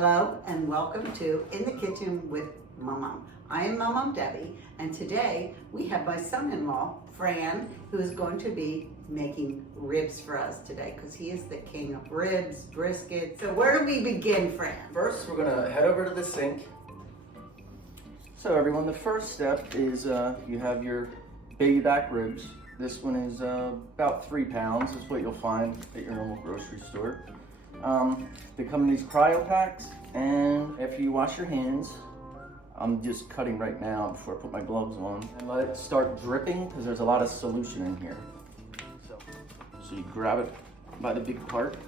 Hello and welcome to In the Kitchen with my mom. I am my mom Debbie, and today we have my son-in-law Fran, who is going to be making ribs for us today because he is the king of ribs, brisket. So where do we begin, Fran? First, we're gonna head over to the sink. So everyone, the first step is you have your baby back ribs. This one is about 3 pounds. That's what you'll find at your normal grocery store. They come in these cryo packs, and after you wash your hands, I'm just cutting right now before I put my gloves on, and let it start dripping because there's a lot of solution in here. So you grab it by the big part,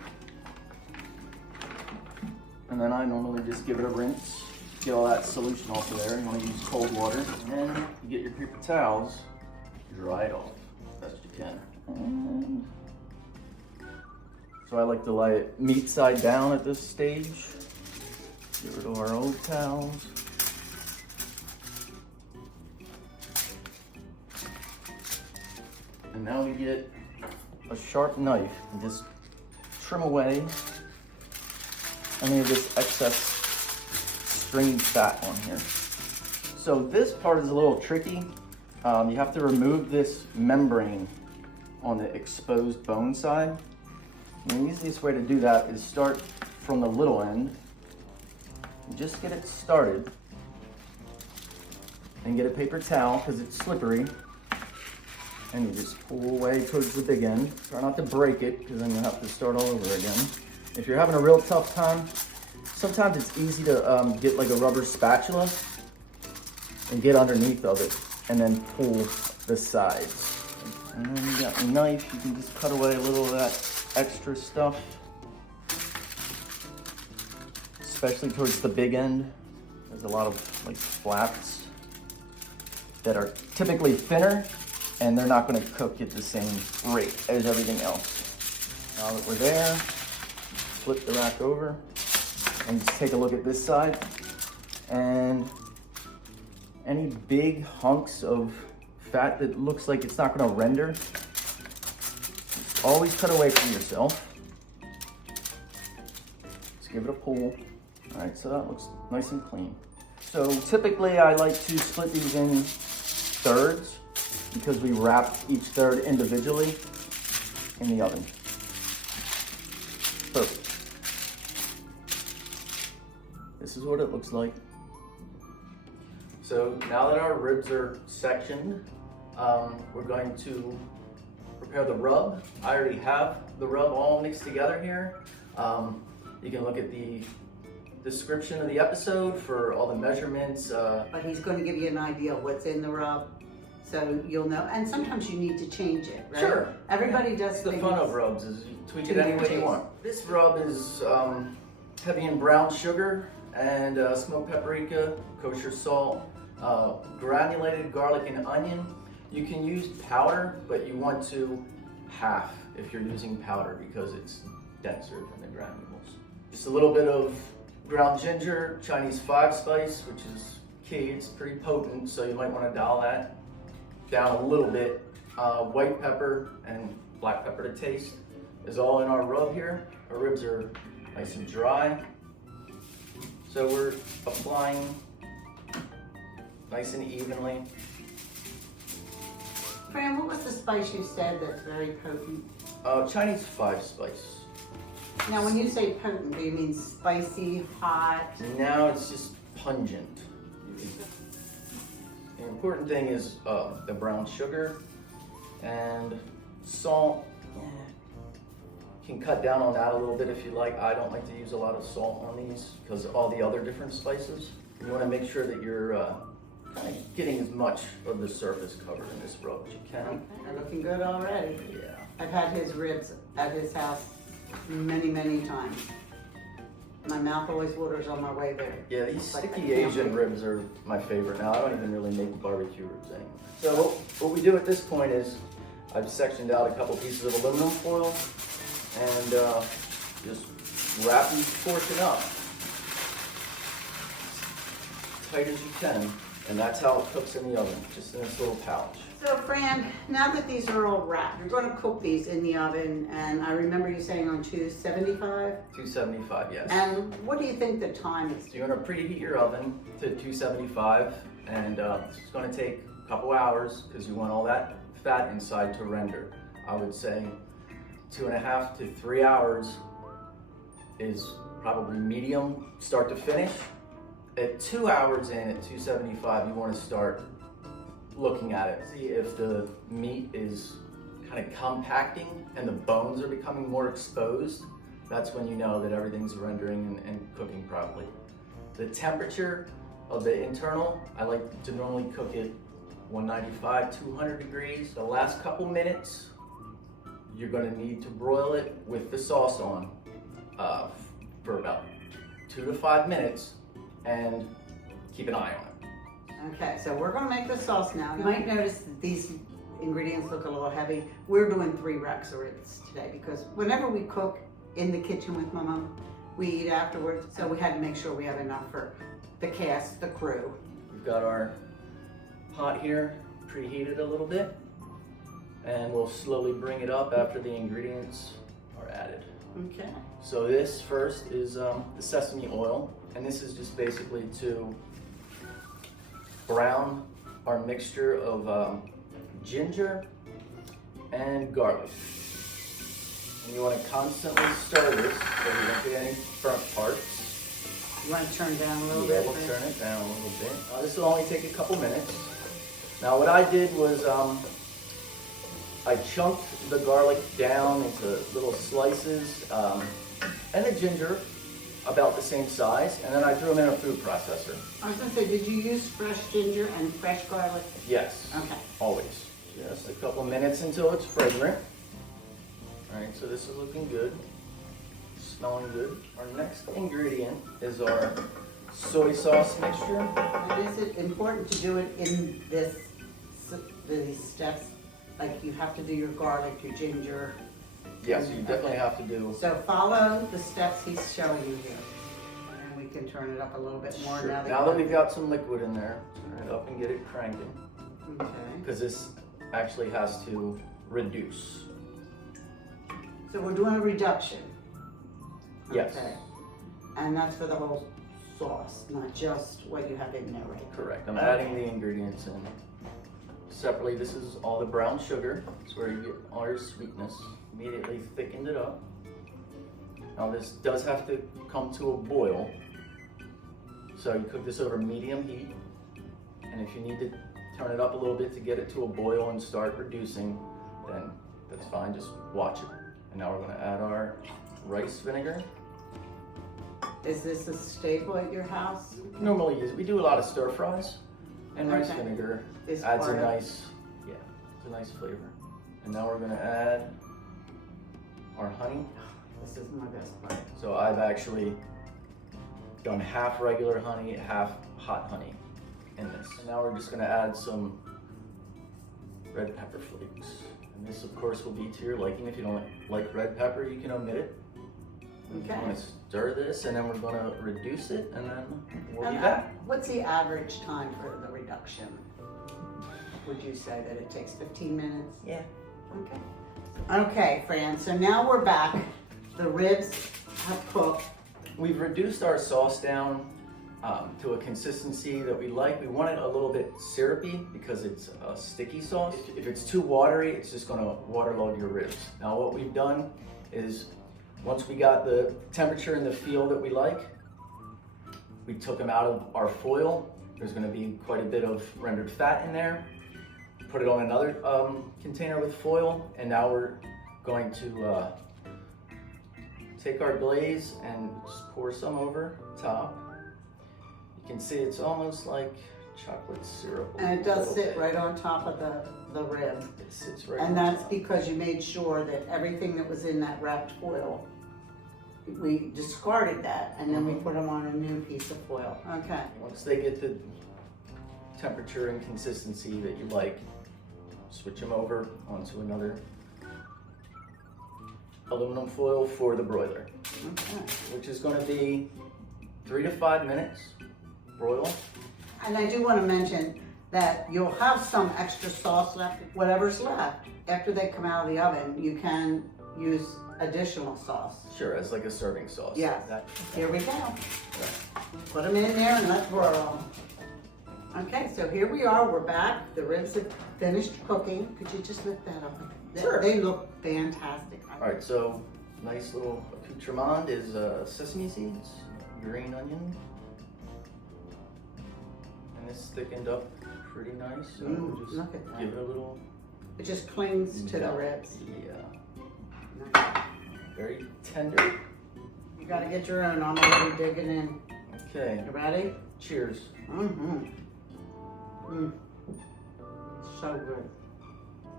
and then I normally just give it a rinse, get all that solution off of there. You want to use cold water, and you get your paper towels, dry it off as best you can. And so I like to lay it meat side down at this stage. Get rid of our old towels. And now we get a sharp knife and just trim away any of this excess stringy fat on here. So this part is a little tricky. You have to remove this membrane on the exposed bone side. And the easiest way to do that is start from the little end. Just get it started. And get a paper towel because it's slippery. And you just pull away towards the big end. Try not to break it because then you'll have to start all over again. If you're having a real tough time, sometimes it's easy to get like a rubber spatula and get underneath of it and then pull the sides. And then you got your knife, you can just cut away a little of that extra stuff, especially towards the big end. There's a lot of like flaps that are typically thinner, and they're not going to cook at the same rate as everything else. Now that we're there, flip the rack over and just take a look at this side. And any big hunks of fat that looks like it's not going to render, always cut away from yourself. Just give it a pull. All right, so that looks nice and clean. So typically I like to split these in thirds because we wrap each third individually in the oven. Perfect. This is what it looks like. So now that our ribs are sectioned, we're going to prepare the rub. I already have the rub all mixed together here. You can look at the description of the episode for all the measurements. But he's going to give you an idea of what's in the rub, so you'll know. And sometimes you need to change it, right? Sure. Everybody does The things. fun of rubs is you tweak it any way you want. This rub is heavy in brown sugar and smoked paprika, kosher salt, granulated garlic and onion. You can use powder, but you want to half if you're using powder because it's denser than the granules. Just a little bit of ground ginger, Chinese 5-spice, which is key. It's pretty potent, so you might want to dial that down a little bit. White pepper and black pepper to taste is all in our rub here. Our ribs are nice and dry. So we're applying nice and evenly. Fran, what was the spice you said that's very potent? Chinese 5-spice. Now, when you say potent, do you mean spicy, hot? Now it's just pungent. The important thing is the brown sugar and salt. You can cut down on that a little bit if you like. I don't like to use a lot of salt on these because of all the other different spices. You want to make sure that you're kind of getting as much of the surface covered in this rub as you can. Okay, they're looking good already. Yeah. I've had his ribs at his house many, many times. My mouth always waters on my way there. Yeah, these Like sticky Asian ribs are my favorite now. I don't even really make barbecue ribs anymore. So what we do at this point is I've sectioned out a couple pieces of aluminum foil and just wrap each portion up as tight as you can. And that's how it cooks in the oven, just in this little pouch. So Fran, now that these are all wrapped, you're going to cook these in the oven, and I remember you saying on 275? 275, yes. And what do you think the time is? So you're going to preheat your oven to 275, and it's going to take a couple hours because you want all that fat inside to render. I would say 2.5 to 3 hours is probably medium start to finish. At 2 hours in at 275, you want to start looking at it. See if the meat is kind of compacting and the bones are becoming more exposed. That's when you know that everything's rendering and cooking properly. The temperature of the internal, I like to normally cook it 195, 200 degrees. The last couple minutes, you're going to need to broil it with the sauce on for about 2 to 5 minutes and keep an eye on it. Okay, so we're going to make the sauce now. You might notice that these ingredients look a little heavy. We're doing 3 racks of ribs today because whenever we cook in the kitchen with my mom, we eat afterwards. So we had to make sure we have enough for the cast, the crew. We've got our pot here preheated a little bit, and we'll slowly bring it up after the ingredients are added. Okay. So this first is the sesame oil, and this is just basically to brown our mixture of ginger and garlic. And you want to constantly stir this so you don't get any burnt parts. You want to turn down a little Yeah, bit? we'll turn it down a little bit. This will only take a couple minutes. Now what I did was I chunked the garlic down into little slices and the ginger about the same size, and then I threw them in a food processor. I was going to say, did you use fresh ginger and fresh garlic? Yes, Okay. always. Just a couple minutes until it's fragrant. All right, so this is looking good, smelling good. Our next ingredient is our soy sauce mixture. And is it important to do it in these steps? Like you have to do your garlic, your ginger. Yes, you definitely have to do. So follow the steps he's showing you here. And we can turn it up a little bit more Sure. now Now that we've got some liquid in there, turn it up and get it cranking. Okay. Because this actually has to reduce. So we're doing a reduction. Yes. Okay. And that's for the whole sauce, not just what you have in there, right? Correct. I'm adding the ingredients in. Separately, this is all the brown sugar. It's where you get all your sweetness. Immediately thickened it up. Now this does have to come to a boil. So you cook this over medium heat. And if you need to turn it up a little bit to get it to a boil and start reducing, then that's fine, just watch it. And now we're gonna add our rice vinegar. Is this a staple at your house? Normally use, we do a lot of stir fries, and rice Okay. vinegar Is adds a part of- nice, yeah, it's a nice flavor. And now we're gonna add our honey. This is my best part. So I've actually done half regular honey, half hot honey in this. And now we're just gonna add some red pepper flakes. And this of course will be to your liking. If you don't like red pepper, you can omit it. Okay. I'm gonna stir this and then we're gonna reduce it and then we'll be And, back. what's the average time for the reduction? Would you say that it takes 15 minutes? Yeah. Okay. Okay, Fran, so now we're back. The ribs have cooked. We've reduced our sauce down to a consistency that we like. We want it a little bit syrupy because it's a sticky sauce. If it's too watery, it's just gonna waterlog your ribs. Now what we've done is once we got the temperature and the feel that we like, we took them out of our foil. There's gonna be quite a bit of rendered fat in there. Put it on another container with foil, and now we're going to take our glaze and just pour some over top. You can see it's almost like chocolate syrup. And it does sit right on top of the rib. It sits right And on that's top. because you made sure that everything that was in that wrapped foil, we discarded that and then we put them on a new piece of foil. Okay. Once they get the temperature and consistency that you like, switch them over onto another aluminum foil for the broiler, Okay. which is going to be 3 to 5 minutes broil. And I do want to mention that you'll have some extra sauce left, whatever's left. After they come out of the oven, you can use additional sauce. Sure, as like a serving sauce. Yes. That- Here we go. yeah. Put them in there and let's broil them. Okay, so here we are. We're back. The ribs have finished cooking. Could you just lift that up? Sure. They look fantastic. All right, so nice little accoutrement is sesame seeds, green onion, and it's thickened up pretty nice. So we'll just Look at that. give it a little. It just clings to the Yeah. ribs. Yeah, very tender. You gotta get your own. I'm already digging in. Okay, You ready? cheers. Mm-hmm. So good.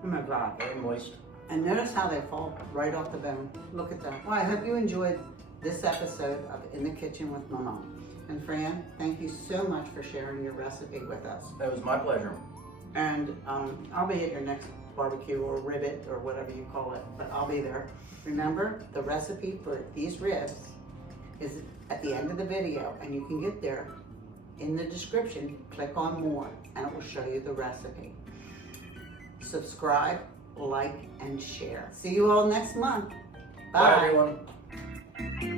Oh my God. Very moist. And notice how they fall right off the bone. Look at that. Well, I hope you enjoyed this episode of In the Kitchen with Mama. And Fran, thank you so much for sharing your recipe with us. That was my pleasure. And I'll be at your next barbecue or ribbit or whatever you call it, but I'll be there. Remember, the recipe for these ribs is at the end of the video, and you can get there in the description. Click on more and it will show you the recipe. Subscribe, like, and share. See you all next month. Bye everyone.